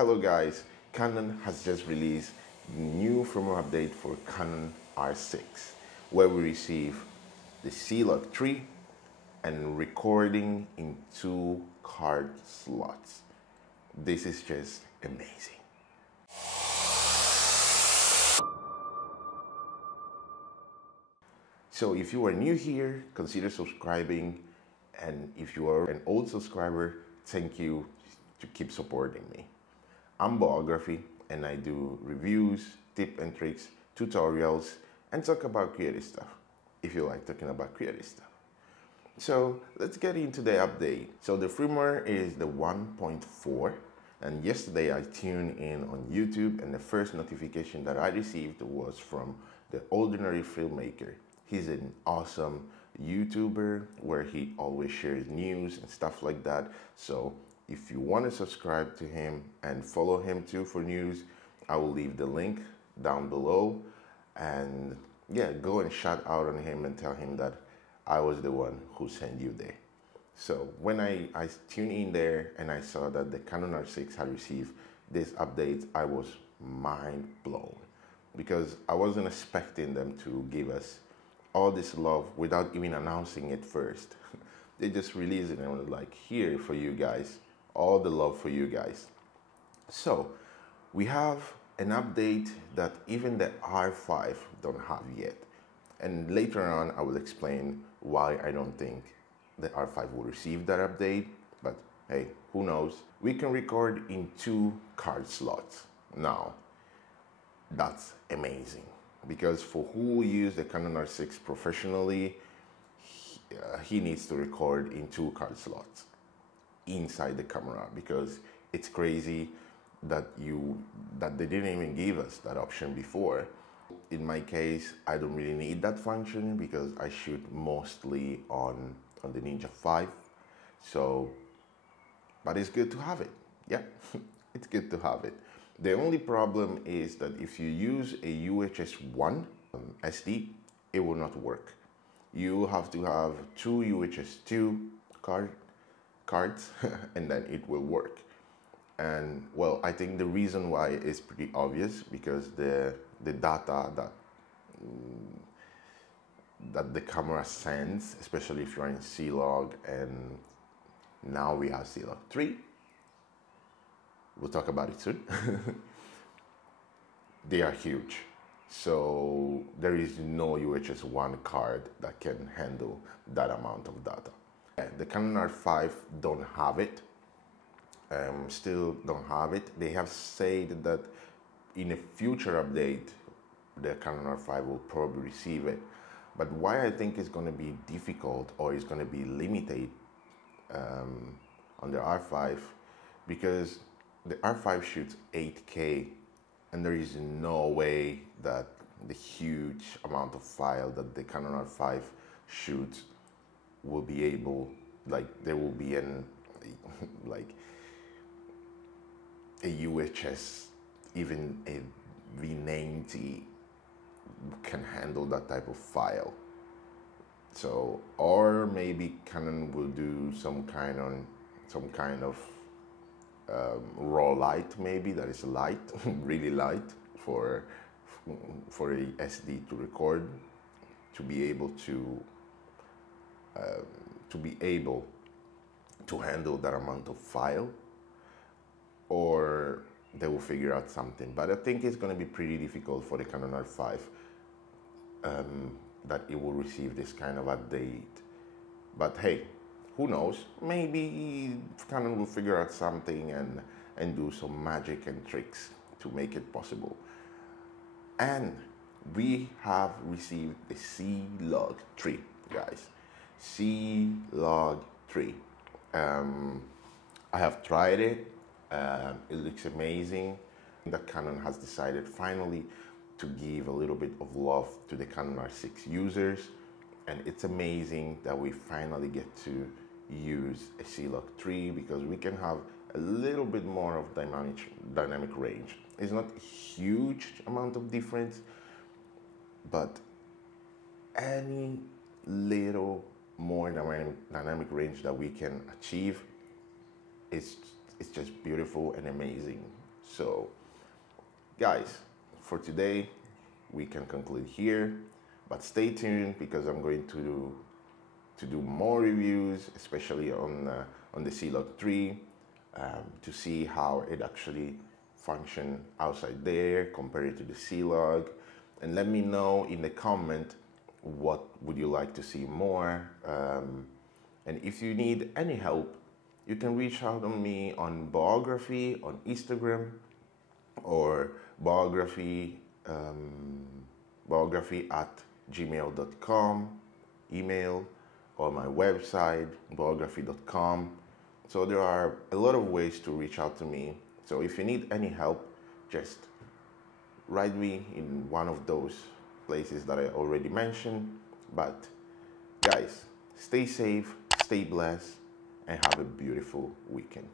Hello guys, Canon has just released the new firmware update for Canon R6 where we receive the C-Log 3 and recording in 2 card slots. This is just amazing. So if you are new here, consider subscribing, and if you are an old subscriber, thank you to keep supporting me. I'm Biography, and I do reviews, tips and tricks, tutorials, and talk about creative stuff, if you like talking about creative stuff. So let's get into the update. So the firmware is the 1.4, and yesterday I tuned in on YouTube, and the first notification that I received was from the Ordinary Filmmaker. He's an awesome YouTuber where he always shares news and stuff like that. So if you want to subscribe to him and follow him too for news, I will leave the link down below. And yeah, go and shout out on him and tell him that I was the one who sent you there. So when I tuned in there and I saw that the Canon R6 had received this update, I was mind blown because I wasn't expecting them to give us all this love without even announcing it first. They just released it and were like, here for you guys, all the love for you guys. So we have an update that even the R5 don't have yet. And later on, I will explain why I don't think the R5 will receive that update, but hey, who knows? We can record in 2 card slots. Now, that's amazing because for who use the Canon R6 professionally, he needs to record in 2 card slots inside the camera, because it's crazy that they didn't even give us that option before. In my case, I don't really need that function because I shoot mostly on the Ninja 5. So, but it's good to have it. Yeah, it's good to have it. The only problem is that if you use a UHS 1 SD, it will not work. You have to have 2 UHS 2 cards and then it will work. And well, I think the reason why is pretty obvious, because the data that the camera sends, especially if you're in C-Log, and now we have C-Log 3, we'll talk about it soon. They are huge. So there is no UHS 1 card that can handle that amount of data. The Canon R5 don't have it, still don't have it. They have said that in a future update, the Canon R5 will probably receive it. But why I think it's going to be difficult, or it's going to be limited on the R5, because the R5 shoots 8K, and there is no way that the huge amount of file that the Canon R5 shoots will be able, like there will be like a UHS, even a V90 can handle that type of file. So, or maybe Canon will do some kind of raw light, maybe that is light, really light, for a SD to record, to be able to handle that amount of file, or they will figure out something. But I think it's going to be pretty difficult for the Canon R5 that it will receive this kind of update. But hey, who knows? Maybe Canon will figure out something and do some magic and tricks to make it possible. And we have received the C-Log 3, guys. C-Log 3. I have tried it. It looks amazing. That Canon has decided finally to give a little bit of love to the Canon R6 users, and it's amazing that we finally get to use a C-Log 3, because we can have a little bit more of dynamic range. It's not a huge amount of difference, but any little more dynamic range that we can achieve, it's just beautiful and amazing. So guys, for today we can conclude here, but stay tuned because I'm going to do more reviews, especially on the C-Log 3, to see how it actually functions outside there compared to the C-Log. And let me know in the comment what would you like to see more. And if you need any help, you can reach out on me on biography on Instagram, or biography at gmail.com email, or my website biography.com. So there are a lot of ways to reach out to me. So if you need any help, just write me in one of those places that I already mentioned. But guys, stay safe, stay blessed, and have a beautiful weekend.